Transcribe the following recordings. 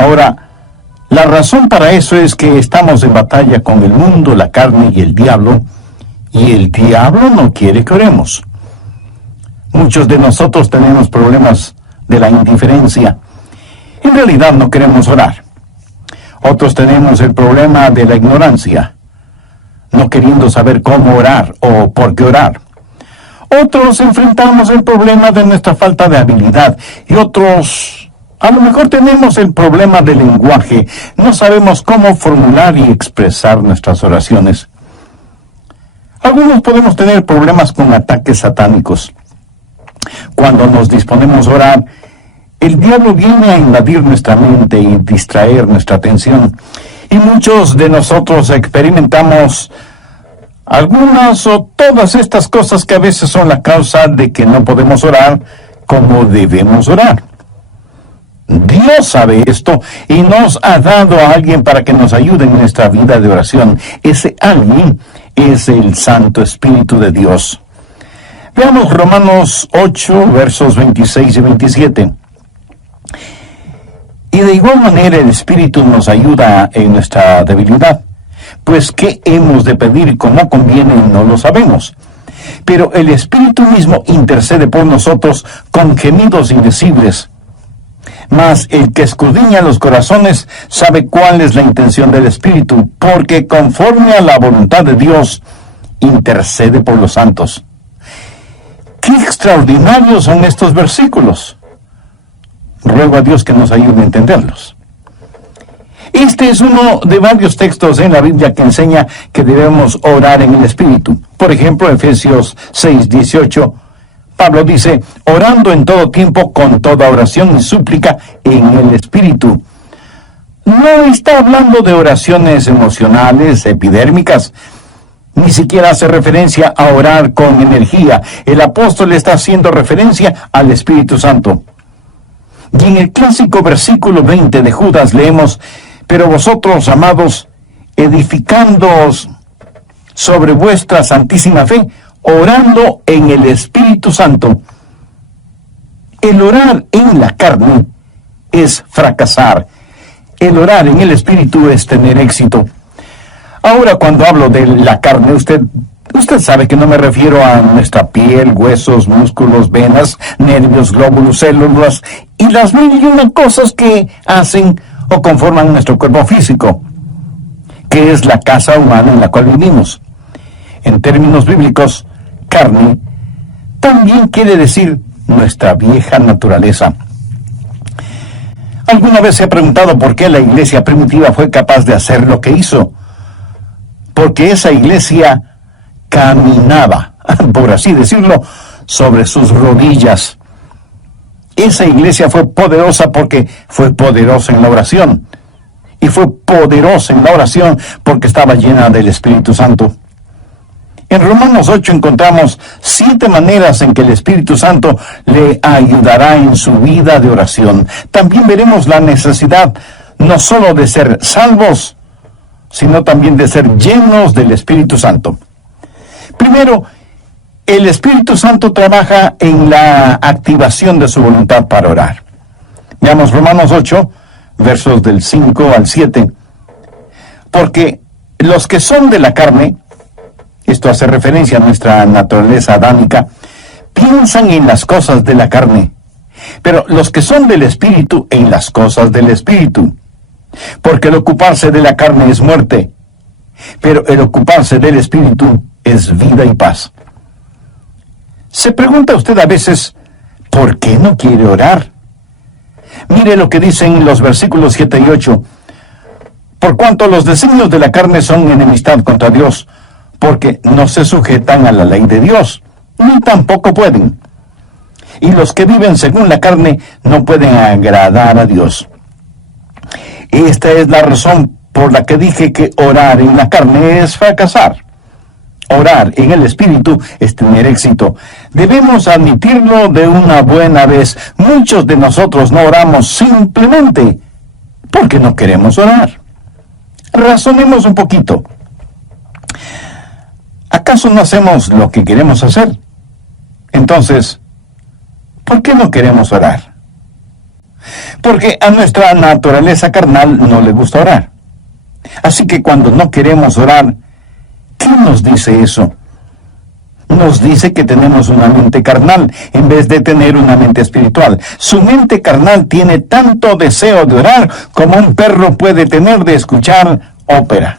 Ahora, la razón para eso es que estamos en batalla con el mundo, la carne y el diablo no quiere que oremos. Muchos de nosotros tenemos problemas de la indiferencia. En realidad no queremos orar. Otros tenemos el problema de la ignorancia, no queriendo saber cómo orar o por qué orar. Otros enfrentamos el problema de nuestra falta de habilidad y otros, a lo mejor tenemos el problema del lenguaje. No sabemos cómo formular y expresar nuestras oraciones. Algunos podemos tener problemas con ataques satánicos. Cuando nos disponemos a orar, el diablo viene a invadir nuestra mente y distraer nuestra atención. Y muchos de nosotros experimentamos algunas o todas estas cosas que a veces son la causa de que no podemos orar como debemos orar. Dios sabe esto y nos ha dado a alguien para que nos ayude en nuestra vida de oración. Ese alguien es el Santo Espíritu de Dios. Veamos Romanos 8, versos 26 y 27. Y de igual manera el Espíritu nos ayuda en nuestra debilidad, pues qué hemos de pedir como conviene no lo sabemos. Pero el Espíritu mismo intercede por nosotros con gemidos indecibles. Mas el que escudriña los corazones sabe cuál es la intención del Espíritu, porque conforme a la voluntad de Dios, intercede por los santos. ¡Qué extraordinarios son estos versículos! Ruego a Dios que nos ayude a entenderlos. Este es uno de varios textos en la Biblia que enseña que debemos orar en el Espíritu. Por ejemplo, Efesios 6:18, Pablo dice, orando en todo tiempo con toda oración y súplica en el Espíritu. No está hablando de oraciones emocionales, epidérmicas, ni siquiera hace referencia a orar con energía. El apóstol está haciendo referencia al Espíritu Santo. Y en el clásico versículo 20 de Judas leemos, pero vosotros, amados, edificándoos sobre vuestra santísima fe, orando en el Espíritu Santo. El orar en la carne es fracasar. El orar en el Espíritu es tener éxito. Ahora, cuando hablo de la carne, usted sabe que no me refiero a nuestra piel, huesos, músculos, venas, nervios, glóbulos, células y las mil y una cosas que hacen o conforman nuestro cuerpo físico, que es la casa humana en la cual vivimos. En términos bíblicos, carne también quiere decir nuestra vieja naturaleza. ¿Alguna vez se ha preguntado por qué la iglesia primitiva fue capaz de hacer lo que hizo? Porque esa iglesia caminaba, por así decirlo, sobre sus rodillas. Esa iglesia fue poderosa porque fue poderosa en la oración. Y fue poderosa en la oración porque estaba llena del Espíritu Santo. En Romanos 8 encontramos 7 maneras en que el Espíritu Santo le ayudará en su vida de oración. También veremos la necesidad no solo de ser salvos, sino también de ser llenos del Espíritu Santo. Primero, el Espíritu Santo trabaja en la activación de su voluntad para orar. Veamos Romanos 8, versos del 5 al 7. Porque los que son de la carne, esto hace referencia a nuestra naturaleza adámica, piensan en las cosas de la carne, pero los que son del Espíritu en las cosas del Espíritu. Porque el ocuparse de la carne es muerte, pero el ocuparse del Espíritu es vida y paz. ¿Se pregunta usted a veces por qué no quiere orar? Mire lo que dicen los versículos 7 y 8. Por cuanto los designios de la carne son enemistad contra Dios, porque no se sujetan a la ley de Dios, ni tampoco pueden. Y los que viven según la carne no pueden agradar a Dios. Esta es la razón por la que dije que orar en la carne es fracasar. Orar en el Espíritu es tener éxito. Debemos admitirlo de una buena vez. Muchos de nosotros no oramos simplemente porque no queremos orar. Razonemos un poquito. ¿Acaso no hacemos lo que queremos hacer? Entonces, ¿por qué no queremos orar? Porque a nuestra naturaleza carnal no le gusta orar. Así que cuando no queremos orar, ¿qué nos dice eso? Nos dice que tenemos una mente carnal en vez de tener una mente espiritual. Su mente carnal tiene tanto deseo de orar como un perro puede tener de escuchar ópera.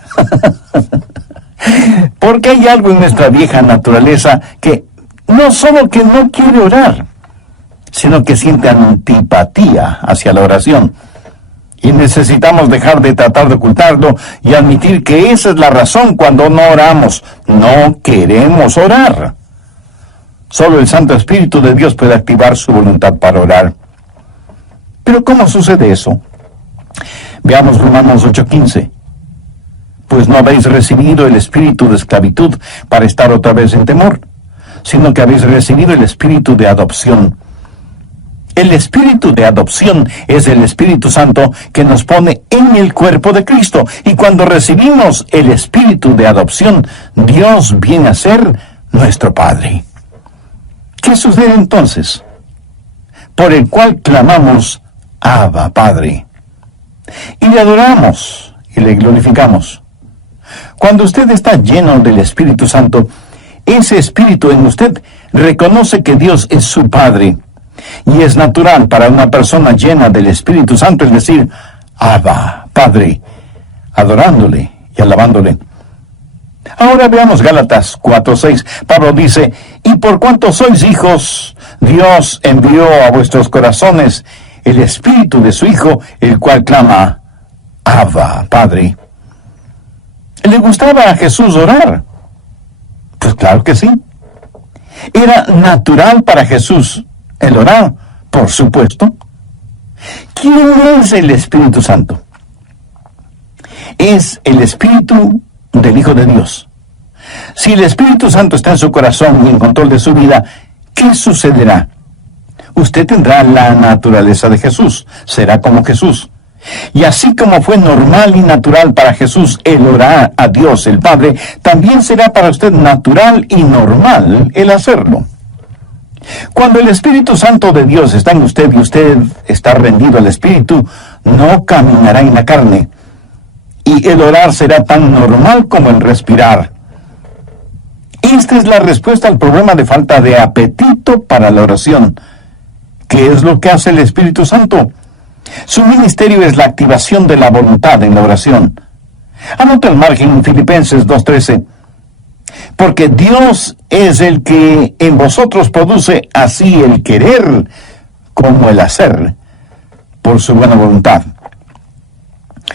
Porque hay algo en nuestra vieja naturaleza que no solo que no quiere orar, sino que siente antipatía hacia la oración. Y necesitamos dejar de tratar de ocultarlo y admitir que esa es la razón cuando no oramos. No queremos orar. Solo el Santo Espíritu de Dios puede activar su voluntad para orar. Pero ¿cómo sucede eso? Veamos Romanos 8:15. Pues no habéis recibido el espíritu de esclavitud para estar otra vez en temor, sino que habéis recibido el espíritu de adopción. El espíritu de adopción es el Espíritu Santo que nos pone en el cuerpo de Cristo. Y cuando recibimos el espíritu de adopción, Dios viene a ser nuestro Padre. ¿Qué sucede entonces? Por el cual clamamos, Abba, Padre. Y le adoramos y le glorificamos. Cuando usted está lleno del Espíritu Santo, ese Espíritu en usted reconoce que Dios es su Padre. Y es natural para una persona llena del Espíritu Santo, es decir, Abba, Padre, adorándole y alabándole. Ahora veamos Gálatas 4:6. Pablo dice, y por cuanto sois hijos, Dios envió a vuestros corazones el Espíritu de su Hijo, el cual clama, Abba, Padre. ¿Le gustaba a Jesús orar? Pues claro que sí. Era natural para Jesús el orar, por supuesto. ¿Quién es el Espíritu Santo? Es el Espíritu del Hijo de Dios. Si el Espíritu Santo está en su corazón y en control de su vida, ¿qué sucederá? Usted tendrá la naturaleza de Jesús, será como Jesús. Y así como fue normal y natural para Jesús el orar a Dios el Padre, también será para usted natural y normal el hacerlo. Cuando el Espíritu Santo de Dios está en usted y usted está rendido al Espíritu, no caminará en la carne. Y el orar será tan normal como el respirar. Esta es la respuesta al problema de falta de apetito para la oración. ¿Qué es lo que hace el Espíritu Santo? Su ministerio es la activación de la voluntad en la oración. Anota al margen en Filipenses 2:13. Porque Dios es el que en vosotros produce así el querer como el hacer, por su buena voluntad.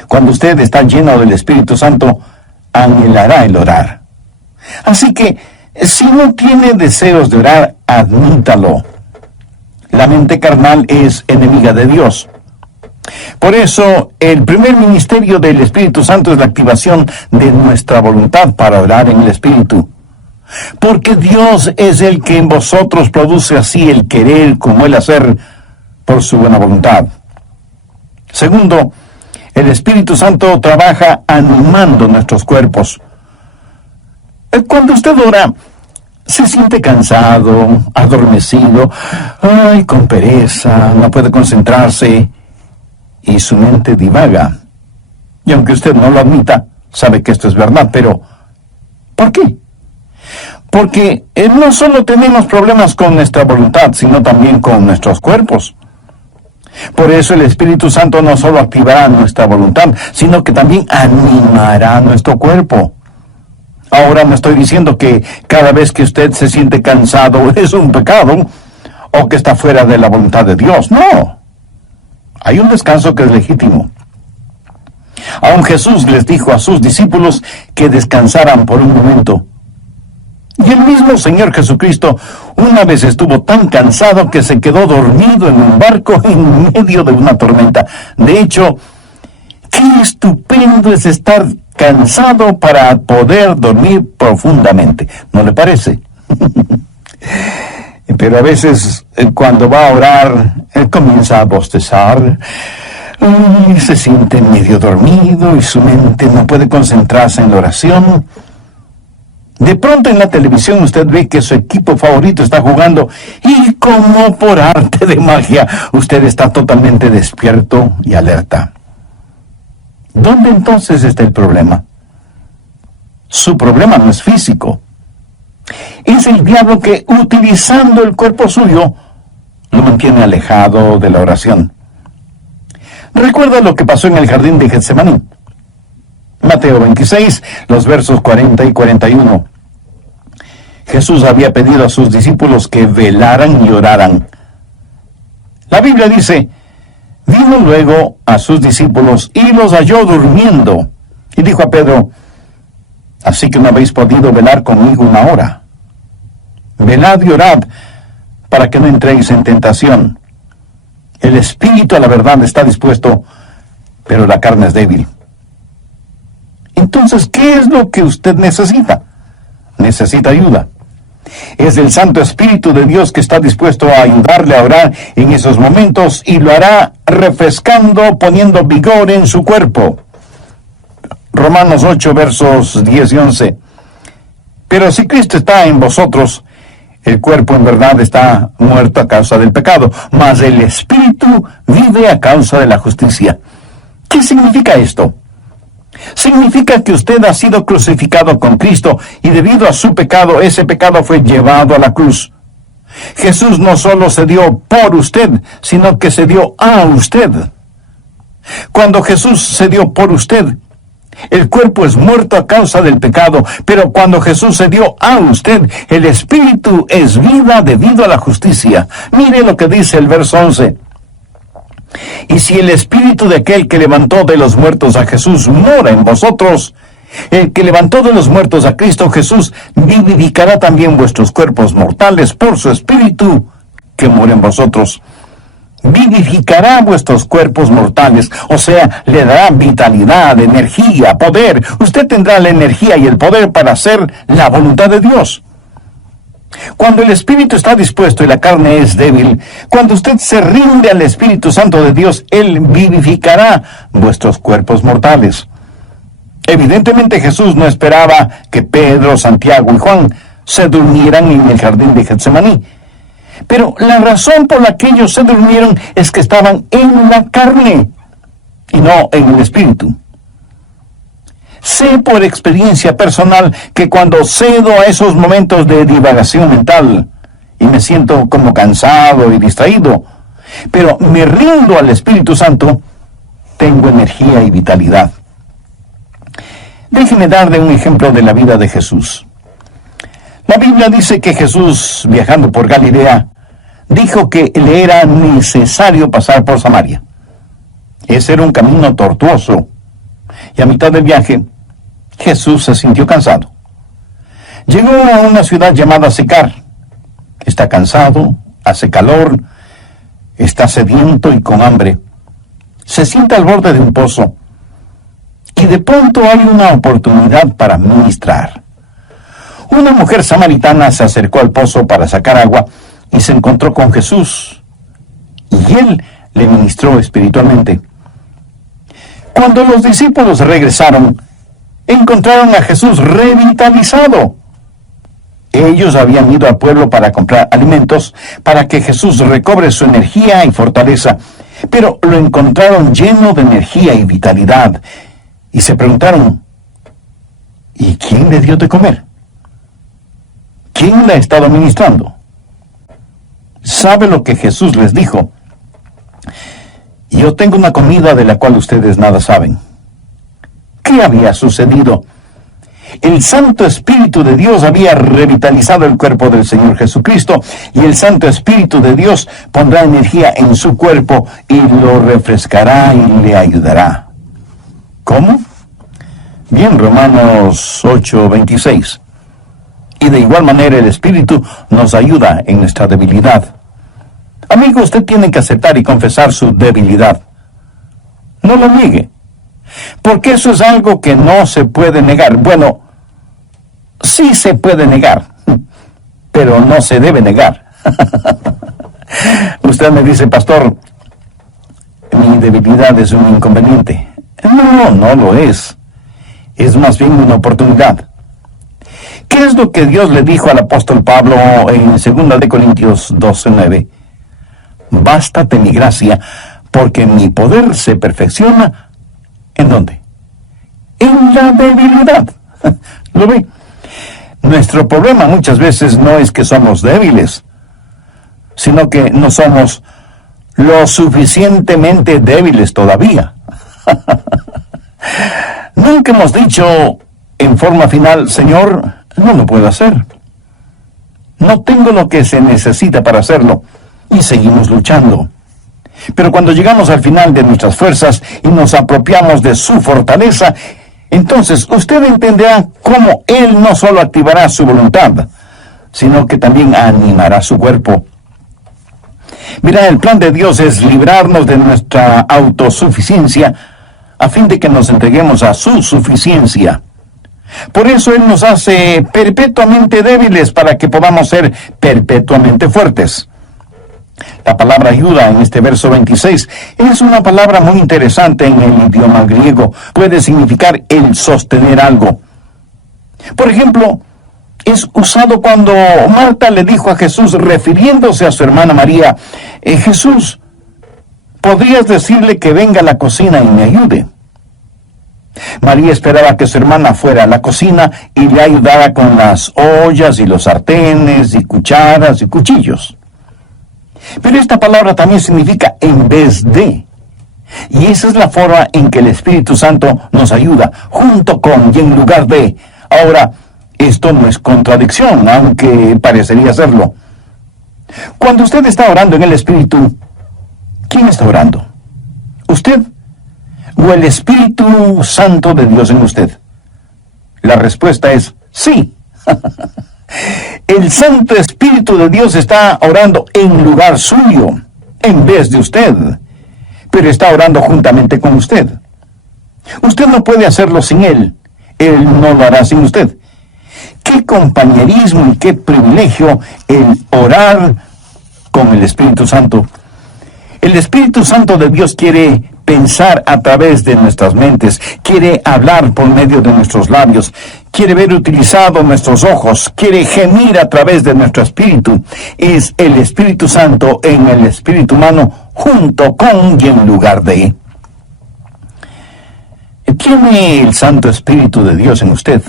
Cuando usted está lleno del Espíritu Santo, anhelará el orar. Así que, si no tiene deseos de orar, admítalo. La mente carnal es enemiga de Dios. Por eso, el primer ministerio del Espíritu Santo es la activación de nuestra voluntad para orar en el Espíritu. Porque Dios es el que en vosotros produce así el querer como el hacer por su buena voluntad. Segundo, el Espíritu Santo trabaja animando nuestros cuerpos. Cuando usted ora, se siente cansado, adormecido, con pereza, no puede concentrarse y su mente divaga. Y aunque usted no lo admita, sabe que esto es verdad, pero ¿por qué? Porque no solo tenemos problemas con nuestra voluntad, sino también con nuestros cuerpos. Por eso el Espíritu Santo no solo activará nuestra voluntad, sino que también animará nuestro cuerpo. Ahora no estoy diciendo que cada vez que usted se siente cansado es un pecado, o que está fuera de la voluntad de Dios. No. Hay un descanso que es legítimo. Aún Jesús les dijo a sus discípulos que descansaran por un momento. Y el mismo Señor Jesucristo una vez estuvo tan cansado que se quedó dormido en un barco en medio de una tormenta. De hecho, qué estupendo es estar cansado para poder dormir profundamente, ¿no le parece? Pero a veces cuando va a orar, él comienza a bostezar, se siente medio dormido y su mente no puede concentrarse en la oración. De pronto en la televisión usted ve que su equipo favorito está jugando y como por arte de magia usted está totalmente despierto y alerta. ¿Dónde entonces está el problema? Su problema no es físico. Es el diablo que, utilizando el cuerpo suyo, lo mantiene alejado de la oración. Recuerda lo que pasó en el jardín de Getsemaní. Mateo 26, los versos 40 y 41. Jesús había pedido a sus discípulos que velaran y oraran. La Biblia dice: vino luego a sus discípulos y los halló durmiendo. Y dijo a Pedro: así que no habéis podido velar conmigo una hora. Velad y orad, para que no entréis en tentación. El espíritu a la verdad está dispuesto, pero la carne es débil. Entonces, ¿qué es lo que usted necesita? Necesita ayuda. Es el Santo Espíritu de Dios que está dispuesto a ayudarle a orar en esos momentos y lo hará refrescando, poniendo vigor en su cuerpo. Romanos 8, versos 10 y 11. Pero si Cristo está en vosotros, el cuerpo en verdad está muerto a causa del pecado, mas el Espíritu vive a causa de la justicia. ¿Qué significa esto? Significa que usted ha sido crucificado con Cristo y debido a su pecado, ese pecado fue llevado a la cruz. Jesús no solo se dio por usted, sino que se dio a usted. Cuando Jesús se dio por usted, el cuerpo es muerto a causa del pecado, pero cuando Jesús se dio a usted, el Espíritu es vida debido a la justicia. Mire lo que dice el verso 11. Y si el Espíritu de aquel que levantó de los muertos a Jesús mora en vosotros, el que levantó de los muertos a Cristo Jesús vivificará también vuestros cuerpos mortales por su Espíritu que mora en vosotros. Vivificará vuestros cuerpos mortales, o sea, le dará vitalidad, energía, poder. Usted tendrá la energía y el poder para hacer la voluntad de Dios. Cuando el Espíritu está dispuesto y la carne es débil, cuando usted se rinde al Espíritu Santo de Dios, Él vivificará vuestros cuerpos mortales. Evidentemente Jesús no esperaba que Pedro, Santiago y Juan se durmieran en el jardín de Getsemaní. Pero la razón por la que ellos se durmieron es que estaban en la carne y no en el Espíritu. Sé por experiencia personal que cuando cedo a esos momentos de divagación mental y me siento como cansado y distraído, pero me rindo al Espíritu Santo, tengo energía y vitalidad. Déjeme darle un ejemplo de la vida de Jesús. La Biblia dice que Jesús, viajando por Galilea, dijo que le era necesario pasar por Samaria. Ese era un camino tortuoso, y a mitad del viaje, Jesús se sintió cansado. Llegó a una ciudad llamada Sicar. Está cansado, hace calor, está sediento y con hambre. Se sienta al borde de un pozo, y de pronto hay una oportunidad para ministrar. Una mujer samaritana se acercó al pozo para sacar agua y se encontró con Jesús, y él le ministró espiritualmente. Cuando los discípulos regresaron, encontraron a Jesús revitalizado. Ellos habían ido al pueblo para comprar alimentos para que Jesús recobre su energía y fortaleza, pero lo encontraron lleno de energía y vitalidad, y se preguntaron: ¿y quién le dio de comer? ¿Quién le ha estado ministrando? ¿Sabe lo que Jesús les dijo? Yo tengo una comida de la cual ustedes nada saben. ¿Qué había sucedido? El Santo Espíritu de Dios había revitalizado el cuerpo del Señor Jesucristo, y el Santo Espíritu de Dios pondrá energía en su cuerpo y lo refrescará y le ayudará. ¿Cómo? Bien, Romanos 8:26. Y de igual manera el Espíritu nos ayuda en nuestra debilidad. Amigo, usted tiene que aceptar y confesar su debilidad. No lo niegue, porque eso es algo que no se puede negar. Bueno, sí se puede negar, pero no se debe negar. Usted me dice: pastor, mi debilidad es un inconveniente. No, no lo es. Es más bien una oportunidad. ¿Qué ¿Qué es lo que Dios le dijo al apóstol Pablo en 2 de Corintios 12:9? Bástate mi gracia, porque mi poder se perfecciona, ¿en dónde? En la debilidad. ¿Lo ve? Nuestro problema muchas veces no es que somos débiles, sino que no somos lo suficientemente débiles todavía. Nunca hemos dicho en forma final, Señor, no lo puedo hacer. No tengo lo que se necesita para hacerlo. Y seguimos luchando. Pero cuando llegamos al final de nuestras fuerzas y nos apropiamos de su fortaleza, entonces usted entenderá cómo Él no solo activará su voluntad, sino que también animará su cuerpo. Mira, el plan de Dios es librarnos de nuestra autosuficiencia a fin de que nos entreguemos a su suficiencia. Por eso Él nos hace perpetuamente débiles para que podamos ser perpetuamente fuertes. La palabra ayuda en este verso 26 es una palabra muy interesante en el idioma griego. Puede significar el sostener algo. Por ejemplo, es usado cuando Marta le dijo a Jesús, refiriéndose a su hermana María, Jesús, ¿podrías decirle que venga a la cocina y me ayude? María esperaba que su hermana fuera a la cocina y le ayudara con las ollas y los sartenes y cucharas y cuchillos. Pero esta palabra también significa en vez de. Y esa es la forma en que el Espíritu Santo nos ayuda, junto con y en lugar de. Ahora, esto no es contradicción, aunque parecería serlo. Cuando usted está orando en el Espíritu, ¿quién está orando? ¿Usted o el Espíritu Santo de Dios en usted? La respuesta es sí. El Santo Espíritu de Dios está orando en lugar suyo, en vez de usted, pero está orando juntamente con usted. Usted no puede hacerlo sin Él. Él no lo hará sin usted. Qué compañerismo y qué privilegio el orar con el Espíritu Santo. El Espíritu Santo de Dios quiere pensar a través de nuestras mentes, quiere hablar por medio de nuestros labios, quiere ver utilizados nuestros ojos, quiere gemir a través de nuestro espíritu. Es el Espíritu Santo en el espíritu humano, junto con y en lugar de. ¿Tiene el Santo Espíritu de Dios en usted?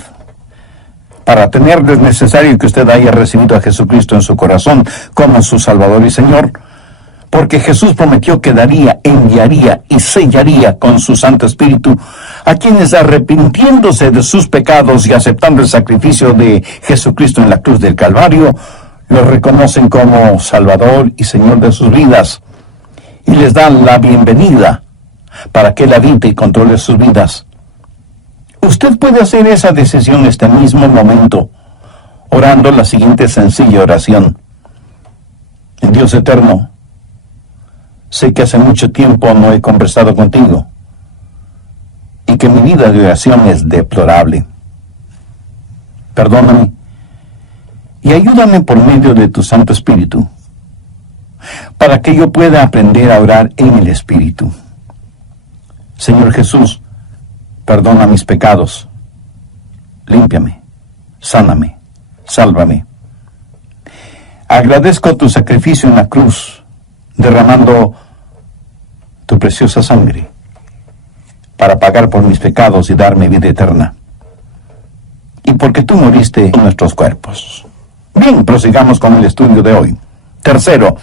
Para tenerlo es necesario que usted haya recibido a Jesucristo en su corazón como su Salvador y Señor, porque Jesús prometió que daría, enviaría y sellaría con su Santo Espíritu a quienes, arrepintiéndose de sus pecados y aceptando el sacrificio de Jesucristo en la cruz del Calvario, lo reconocen como Salvador y Señor de sus vidas y les dan la bienvenida para que Él habite y controle sus vidas. Usted puede hacer esa decisión en este mismo momento, orando la siguiente sencilla oración. Dios eterno, sé que hace mucho tiempo no he conversado contigo y que mi vida de oración es deplorable. Perdóname y ayúdame por medio de tu Santo Espíritu para que yo pueda aprender a orar en el Espíritu. Señor Jesús, perdona mis pecados, límpiame, sáname, sálvame. Agradezco tu sacrificio en la cruz, derramando tu preciosa sangre para pagar por mis pecados y darme vida eterna. Y porque tú moriste en nuestros cuerpos. Bien, prosigamos con el estudio de hoy. Tercero,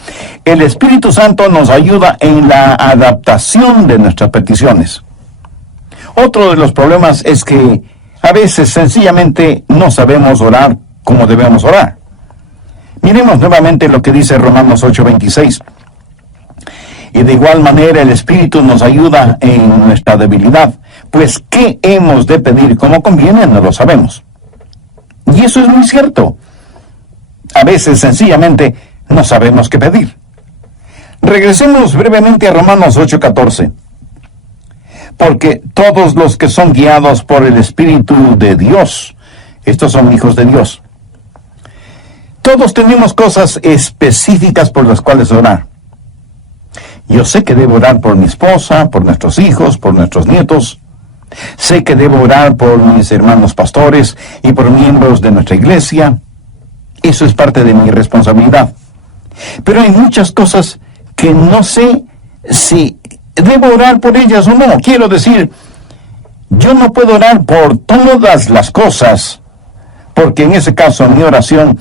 el Espíritu Santo nos ayuda en la adaptación de nuestras peticiones. Otro de los problemas es que a veces sencillamente no sabemos orar como debemos orar. Miremos nuevamente lo que dice Romanos 8:26. Y de igual manera el Espíritu nos ayuda en nuestra debilidad, pues ¿qué hemos de pedir como conviene? No lo sabemos. Y eso es muy cierto. A veces sencillamente no sabemos qué pedir. Regresemos brevemente a Romanos 8:14. Porque todos los que son guiados por el Espíritu de Dios, estos son hijos de Dios. Todos tenemos cosas específicas por las cuales orar. Yo sé que debo orar por mi esposa, por nuestros hijos, por nuestros nietos. Sé que debo orar por mis hermanos pastores y por miembros de nuestra iglesia. Eso es parte de mi responsabilidad. Pero hay muchas cosas que no sé si debo orar por ellas o no. Quiero decir, yo no puedo orar por todas las cosas, porque en ese caso mi oración,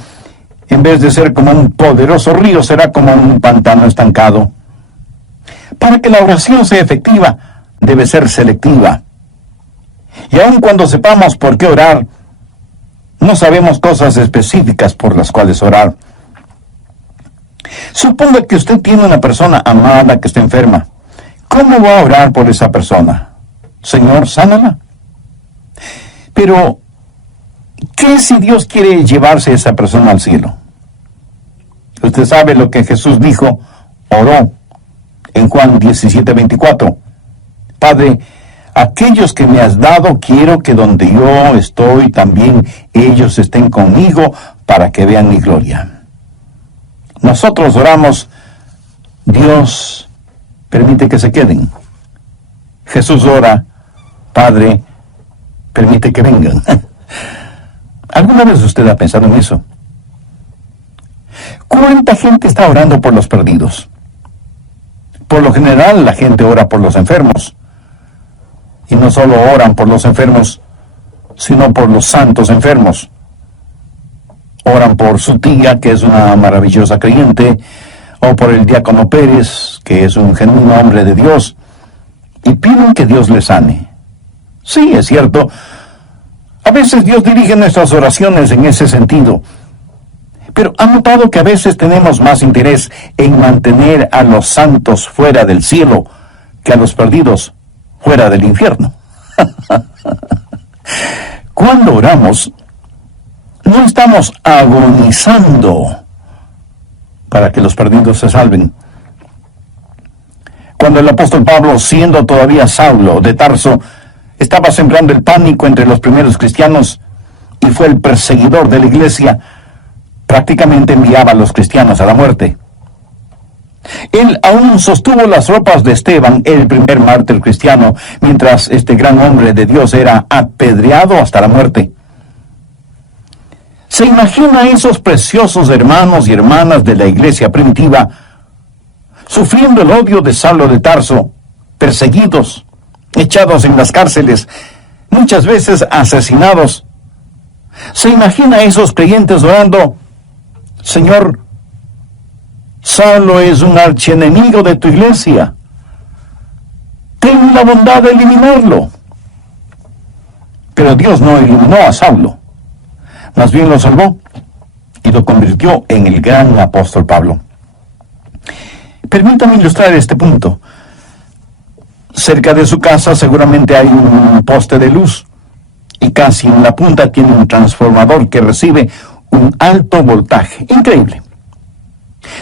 en vez de ser como un poderoso río, será como un pantano estancado. Para que la oración sea efectiva, debe ser selectiva. Y aun cuando sepamos por qué orar, no sabemos cosas específicas por las cuales orar. Suponga que usted tiene una persona amada que está enferma. ¿Cómo va a orar por esa persona? Señor, sánala. Pero, ¿qué si Dios quiere llevarse a esa persona al cielo? Usted sabe lo que Jesús dijo, oró en Juan 17:24. Padre, aquellos que me has dado, quiero que donde yo estoy, también ellos estén conmigo para que vean mi gloria. Nosotros oramos, Dios, permite que se queden. Jesús ora, Padre, permite que vengan. ¿Alguna vez usted ha pensado en eso? ¿Cuánta gente está orando por los perdidos? Por lo general, la gente ora por los enfermos. Y no solo oran por los enfermos, sino por los santos enfermos. Oran por su tía, que es una maravillosa creyente, o por el diácono Pérez, que es un genuino hombre de Dios, y piden que Dios les sane. Sí, es cierto. A veces Dios dirige nuestras oraciones en ese sentido. Pero ¿han notado que a veces tenemos más interés en mantener a los santos fuera del cielo que a los perdidos fuera del infierno? Cuando oramos, no estamos agonizando para que los perdidos se salven. Cuando el apóstol Pablo, siendo todavía Saulo de Tarso, estaba sembrando el pánico entre los primeros cristianos y fue el perseguidor de la iglesia, prácticamente enviaba a los cristianos a la muerte. Él aún sostuvo las ropas de Esteban, el primer mártir cristiano, mientras este gran hombre de Dios era apedreado hasta la muerte. ¿Se imagina a esos preciosos hermanos y hermanas de la iglesia primitiva sufriendo el odio de Saulo de Tarso, perseguidos, echados en las cárceles, muchas veces asesinados? ¿Se imagina a esos creyentes orando, Señor, Saulo es un archienemigo de tu iglesia, ten la bondad de eliminarlo? Pero Dios no eliminó a Saulo, más bien lo salvó y lo convirtió en el gran apóstol Pablo. Permítame ilustrar este punto. Cerca de su casa seguramente hay un poste de luz y casi en la punta tiene un transformador que recibe un alto voltaje. Increíble.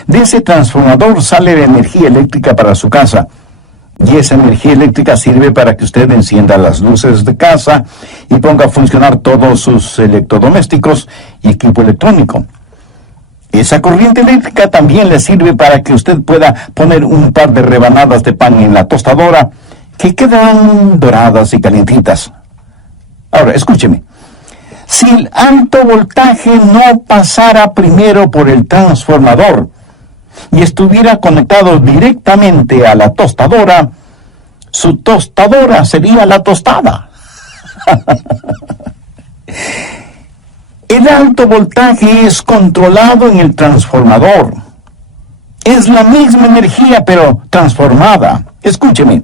De ese transformador sale la energía eléctrica para su casa, y esa energía eléctrica sirve para que usted encienda las luces de casa y ponga a funcionar todos sus electrodomésticos y equipo electrónico. Esa corriente eléctrica también le sirve para que usted pueda poner un par de rebanadas de pan en la tostadora que quedan doradas y calientitas. Ahora, escúcheme. Si el alto voltaje no pasara primero por el transformador y estuviera conectado directamente a la tostadora, su tostadora sería la tostada. El alto voltaje es controlado en el transformador. Es la misma energía, pero transformada. Escúcheme.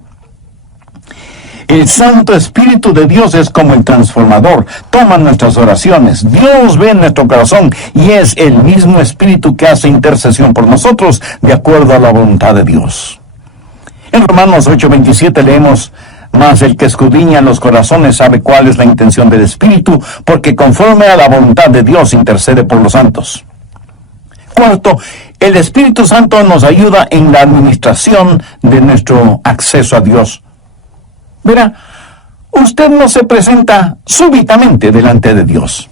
El Santo Espíritu de Dios es como el transformador. Toma nuestras oraciones. Dios ve nuestro corazón y es el mismo Espíritu que hace intercesión por nosotros de acuerdo a la voluntad de Dios. En Romanos 8:27 leemos, mas el que escudriña los corazones sabe cuál es la intención del Espíritu, porque conforme a la voluntad de Dios intercede por los santos. Cuarto, el Espíritu Santo nos ayuda en la administración de nuestro acceso a Dios. Verá, usted no se presenta súbitamente delante de Dios.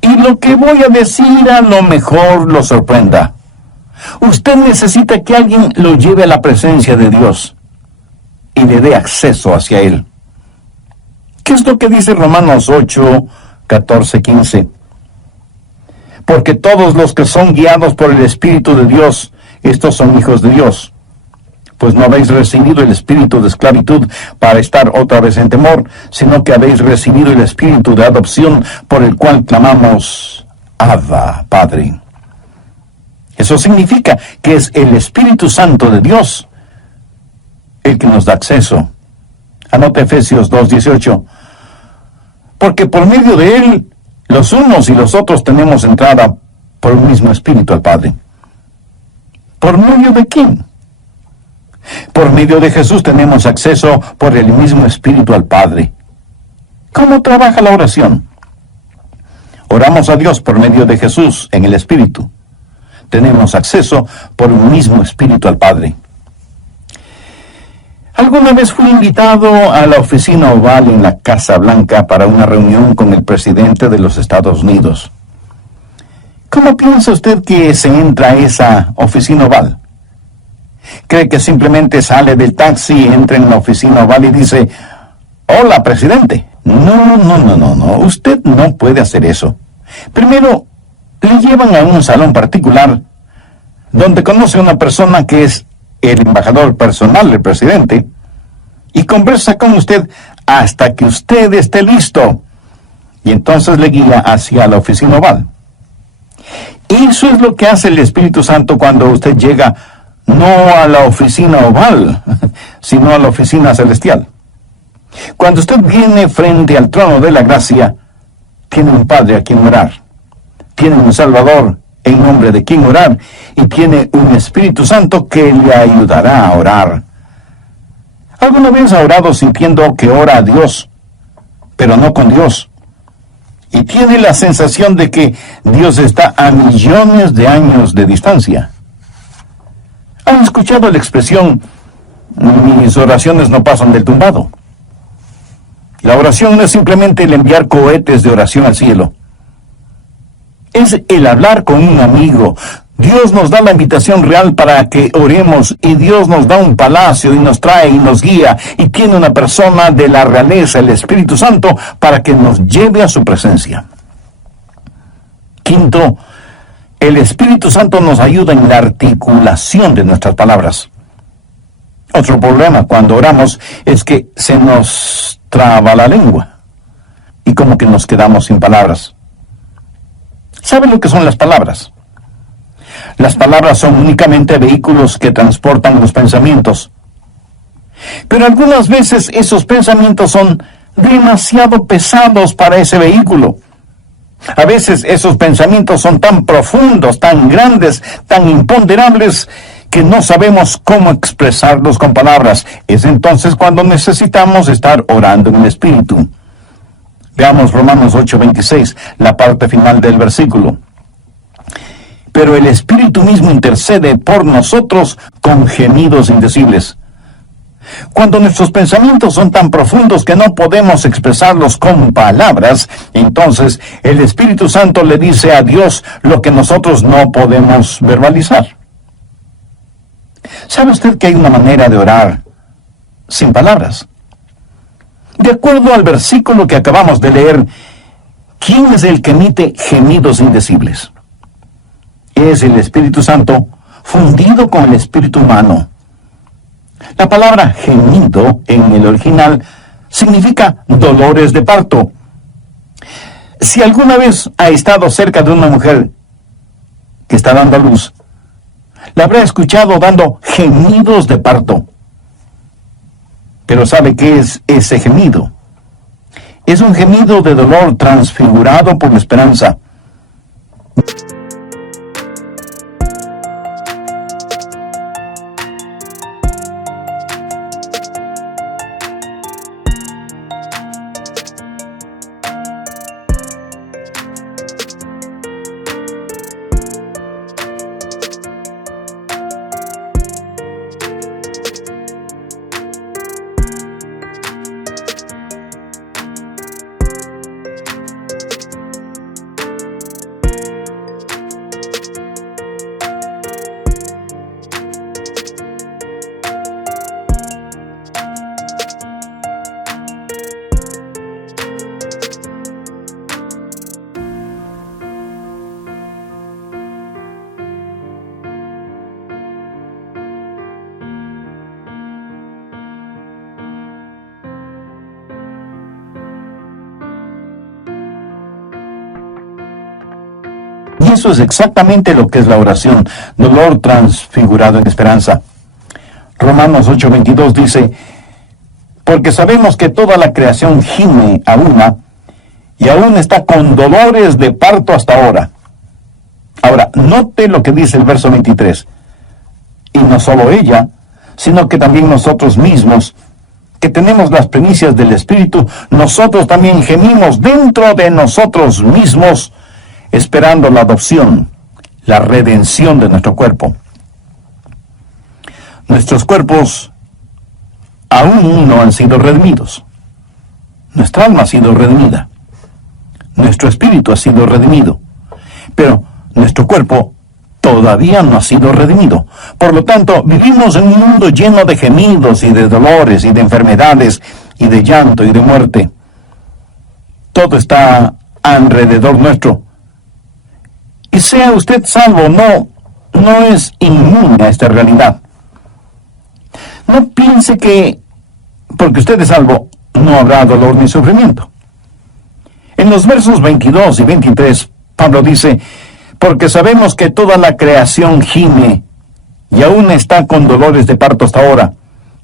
Y lo que voy a decir a lo mejor lo sorprenda. Usted necesita que alguien lo lleve a la presencia de Dios y le dé acceso hacia Él. ¿Qué es lo que dice Romanos 8, 14, 15? Porque todos los que son guiados por el Espíritu de Dios, estos son hijos de Dios. Pues no habéis recibido el espíritu de esclavitud para estar otra vez en temor, sino que habéis recibido el espíritu de adopción por el cual clamamos, Abba, Padre. Eso significa que es el Espíritu Santo de Dios el que nos da acceso. Anota Efesios 2:18. Porque por medio de él, los unos y los otros tenemos entrada por un mismo Espíritu al Padre. ¿Por medio de quién? Por medio de Jesús tenemos acceso por el mismo Espíritu al Padre. ¿Cómo trabaja la oración? Oramos a Dios por medio de Jesús en el Espíritu. Tenemos acceso por un mismo Espíritu al Padre. Alguna vez fui invitado a la oficina oval en la Casa Blanca para una reunión con el presidente de los Estados Unidos. ¿Cómo piensa usted que se entra a esa oficina oval? ¿Cree que simplemente sale del taxi, entra en la oficina oval y dice, hola, presidente? No. Usted no puede hacer eso. Primero, le llevan a un salón particular donde conoce a una persona que es el embajador personal del presidente y conversa con usted hasta que usted esté listo. Y entonces le guía hacia la oficina oval. Eso es lo que hace el Espíritu Santo cuando usted llega no a la oficina oval, sino a la oficina celestial. Cuando usted viene frente al trono de la gracia, tiene un Padre a quien orar, tiene un Salvador en nombre de quien orar, y tiene un Espíritu Santo que le ayudará a orar. ¿Alguna vez ha orado sintiendo que ora a Dios, pero no con Dios? Y tiene la sensación de que Dios está a millones de años de distancia. ¿Han escuchado la expresión, mis oraciones no pasan del tumbado? La oración no es simplemente el enviar cohetes de oración al cielo. Es el hablar con un amigo. Dios nos da la invitación real para que oremos, y Dios nos da un palacio y nos trae y nos guía, y tiene una persona de la realeza, el Espíritu Santo, para que nos lleve a su presencia. Quinto, el Espíritu Santo nos ayuda en la articulación de nuestras palabras. Otro problema cuando oramos es que se nos traba la lengua y como que nos quedamos sin palabras. ¿Saben lo que son las palabras? Las palabras son únicamente vehículos que transportan los pensamientos. Pero algunas veces esos pensamientos son demasiado pesados para ese vehículo. A veces esos pensamientos son tan profundos, tan grandes, tan imponderables, que no sabemos cómo expresarlos con palabras. Es entonces cuando necesitamos estar orando en el Espíritu. Veamos Romanos 8:26, la parte final del versículo. Pero el Espíritu mismo intercede por nosotros con gemidos indecibles. Cuando nuestros pensamientos son tan profundos que no podemos expresarlos con palabras, entonces el Espíritu Santo le dice a Dios lo que nosotros no podemos verbalizar. ¿Sabe usted que hay una manera de orar sin palabras? De acuerdo al versículo que acabamos de leer, ¿quién es el que emite gemidos indecibles? Es el Espíritu Santo fundido con el espíritu humano. La palabra gemido en el original significa dolores de parto. Si alguna vez ha estado cerca de una mujer que está dando a luz, la habrá escuchado dando gemidos de parto. Pero ¿sabe qué es ese gemido? Es un gemido de dolor transfigurado por la esperanza. Y eso es exactamente lo que es la oración, dolor transfigurado en esperanza. Romanos 8:22 dice, porque sabemos que toda la creación gime a una, y aún está con dolores de parto hasta ahora. Ahora, note lo que dice el verso 23. Y no solo ella, sino que también nosotros mismos, que tenemos las primicias del Espíritu, nosotros también gemimos dentro de nosotros mismos, esperando la adopción, la redención de nuestro cuerpo. Nuestros cuerpos aún no han sido redimidos. Nuestra alma ha sido redimida. Nuestro espíritu ha sido redimido. Pero nuestro cuerpo todavía no ha sido redimido. Por lo tanto, vivimos en un mundo lleno de gemidos y de dolores y de enfermedades y de llanto y de muerte. Todo está alrededor nuestro. Y sea usted salvo o no es inmune a esta realidad. No piense que porque usted es salvo no habrá dolor ni sufrimiento. En los versos 22 y 23, Pablo dice, porque sabemos que toda la creación gime y aún está con dolores de parto hasta ahora.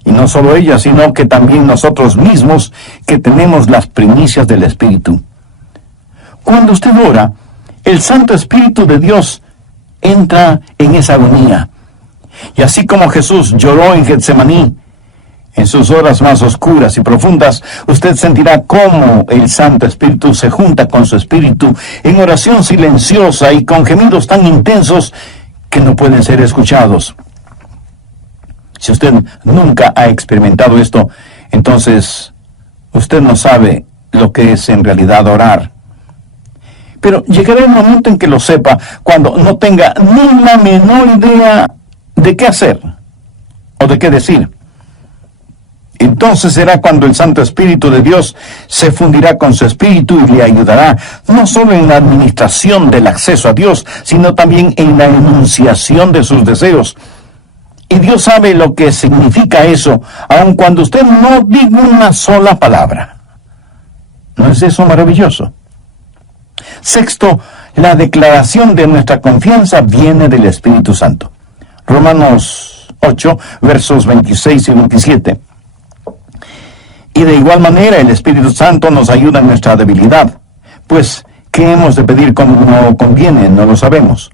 Y no solo ella, sino que también nosotros mismos, que tenemos las primicias del Espíritu. Cuando usted ora, el Santo Espíritu de Dios entra en esa agonía. Y así como Jesús lloró en Getsemaní, en sus horas más oscuras y profundas, usted sentirá cómo el Santo Espíritu se junta con su Espíritu en oración silenciosa y con gemidos tan intensos que no pueden ser escuchados. Si usted nunca ha experimentado esto, entonces usted no sabe lo que es en realidad orar. Pero llegará el momento en que lo sepa, cuando no tenga ni la menor idea de qué hacer o de qué decir. Entonces será cuando el Santo Espíritu de Dios se fundirá con su Espíritu y le ayudará, no solo en la administración del acceso a Dios, sino también en la enunciación de sus deseos. Y Dios sabe lo que significa eso, aun cuando usted no diga una sola palabra. ¿No es eso maravilloso? Sexto, la declaración de nuestra confianza viene del Espíritu Santo. Romanos 8, versos 26 y 27. Y de igual manera el Espíritu Santo nos ayuda en nuestra debilidad, pues ¿qué hemos de pedir como conviene? No lo sabemos.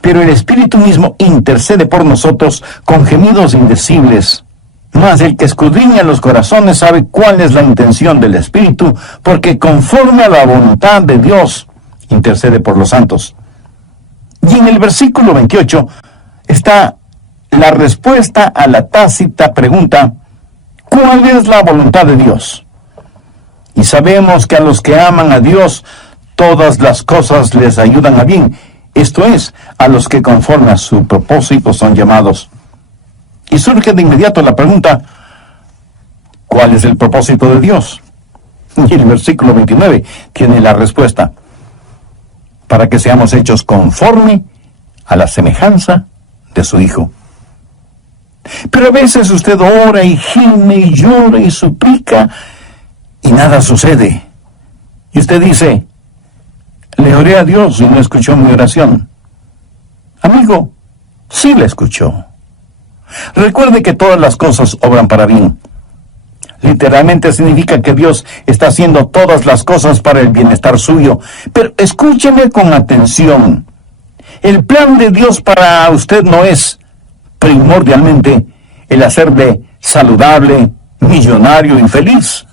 Pero el Espíritu mismo intercede por nosotros con gemidos indecibles. Mas el que escudriña los corazones sabe cuál es la intención del Espíritu, porque conforme a la voluntad de Dios intercede por los santos. Y en el versículo 28 está la respuesta a la tácita pregunta, ¿cuál es la voluntad de Dios? Y sabemos que a los que aman a Dios, todas las cosas les ayudan a bien. Esto es, a los que conforme a su propósito son llamados. Y surge de inmediato la pregunta, ¿cuál es el propósito de Dios? Y el versículo 29 tiene la respuesta, para que seamos hechos conforme a la semejanza de su Hijo. Pero a veces usted ora y gime y llora y suplica y nada sucede. Y usted dice, le oré a Dios y no escuchó mi oración. Amigo, sí la escuchó. Recuerde que todas las cosas obran para bien. Literalmente significa que Dios está haciendo todas las cosas para el bienestar suyo. Pero escúcheme con atención. El plan de Dios para usted no es primordialmente el hacerle saludable, millonario y feliz.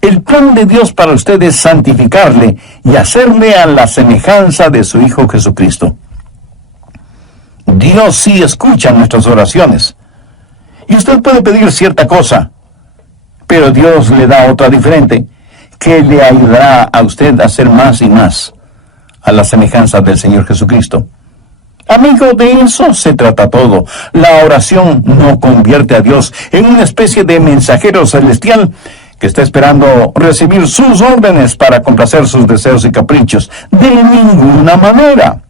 El plan de Dios para usted es santificarle y hacerle a la semejanza de su Hijo Jesucristo. Dios sí escucha nuestras oraciones. Y usted puede pedir cierta cosa, pero Dios le da otra diferente, que le ayudará a usted a hacer más y más a la semejanza del Señor Jesucristo. Amigo, de eso se trata todo. La oración no convierte a Dios en una especie de mensajero celestial que está esperando recibir sus órdenes para complacer sus deseos y caprichos. De ninguna manera.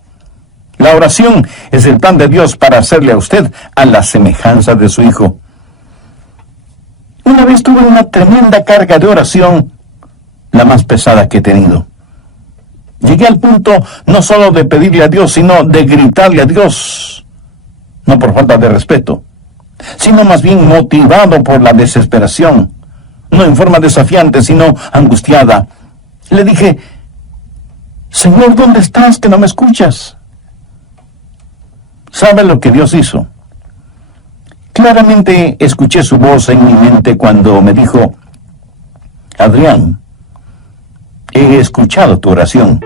La oración es el plan de Dios para hacerle a usted a la semejanza de su Hijo. Una vez tuve una tremenda carga de oración, la más pesada que he tenido. Llegué al punto no solo de pedirle a Dios, sino de gritarle a Dios, no por falta de respeto, sino más bien motivado por la desesperación, no en forma desafiante, sino angustiada. Le dije: Señor, ¿dónde estás que no me escuchas? ¿Sabe lo que Dios hizo? Claramente escuché su voz en mi mente cuando me dijo: Adrián, he escuchado tu oración.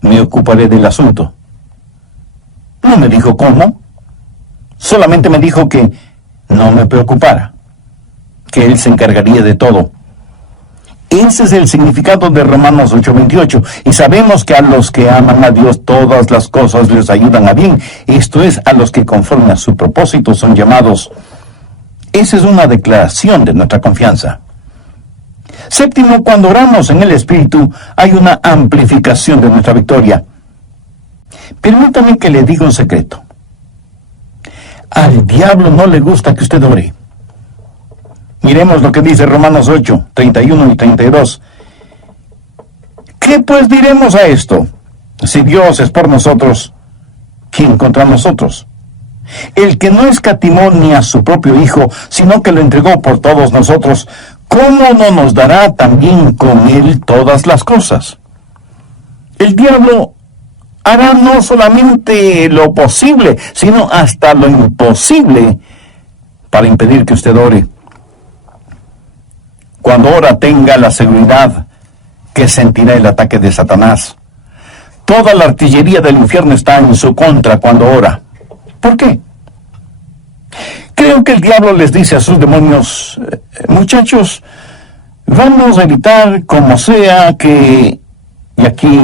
Me ocuparé del asunto. No me dijo cómo, solamente me dijo que no me preocupara, que Él se encargaría de todo. Ese es el significado de Romanos 8:28, y sabemos que a los que aman a Dios todas las cosas les ayudan a bien, esto es, a los que conforme a su propósito son llamados. Esa es una declaración de nuestra confianza. Séptimo, cuando oramos en el Espíritu, hay una amplificación de nuestra victoria. Permítame que le diga un secreto. Al diablo no le gusta que usted ore. Miremos lo que dice Romanos 8:31 y 32. ¿Qué pues diremos a esto? Si Dios es por nosotros, ¿quién contra nosotros? El que no escatimó ni a su propio Hijo, sino que lo entregó por todos nosotros, ¿cómo no nos dará también con Él todas las cosas? El diablo hará no solamente lo posible, sino hasta lo imposible para impedir que usted ore. Cuando ora, tenga la seguridad que sentirá el ataque de Satanás. Toda la artillería del infierno está en su contra cuando ora. ¿Por qué? Creo que el diablo les dice a sus demonios: muchachos, vamos a evitar como sea que, y aquí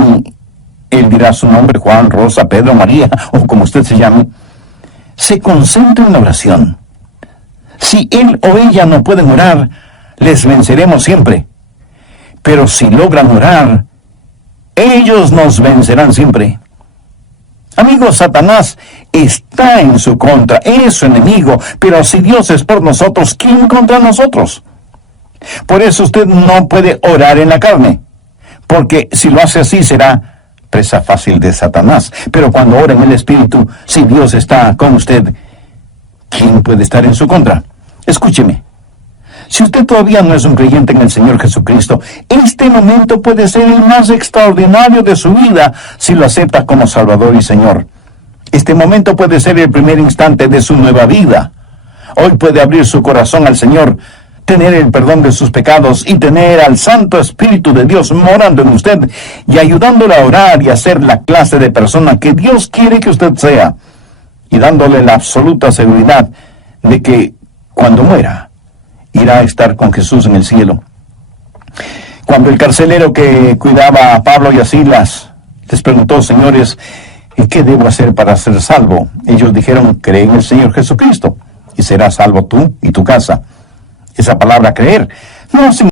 él dirá su nombre, Juan, Rosa, Pedro, María, o como usted se llame, se concentre en la oración. Si él o ella no pueden orar, les venceremos siempre. Pero si logran orar, ellos nos vencerán siempre. Amigos, Satanás está en su contra, es su enemigo, pero si Dios es por nosotros, ¿quién contra nosotros? Por eso usted no puede orar en la carne, porque si lo hace así será presa fácil de Satanás. Pero cuando ora en el Espíritu, si Dios está con usted, ¿quién puede estar en su contra? Escúcheme. Si usted todavía no es un creyente en el Señor Jesucristo, este momento puede ser el más extraordinario de su vida si lo acepta como Salvador y Señor. Este momento puede ser el primer instante de su nueva vida. Hoy puede abrir su corazón al Señor, tener el perdón de sus pecados y tener al Santo Espíritu de Dios morando en usted y ayudándole a orar y a ser la clase de persona que Dios quiere que usted sea, y dándole la absoluta seguridad de que cuando muera, irá a estar con Jesús en el cielo. Cuando el carcelero que cuidaba a Pablo y a Silas les preguntó: señores, ¿qué debo hacer para ser salvo? Ellos dijeron: cree en el Señor Jesucristo y serás salvo tú y tu casa. Esa palabra creer no significa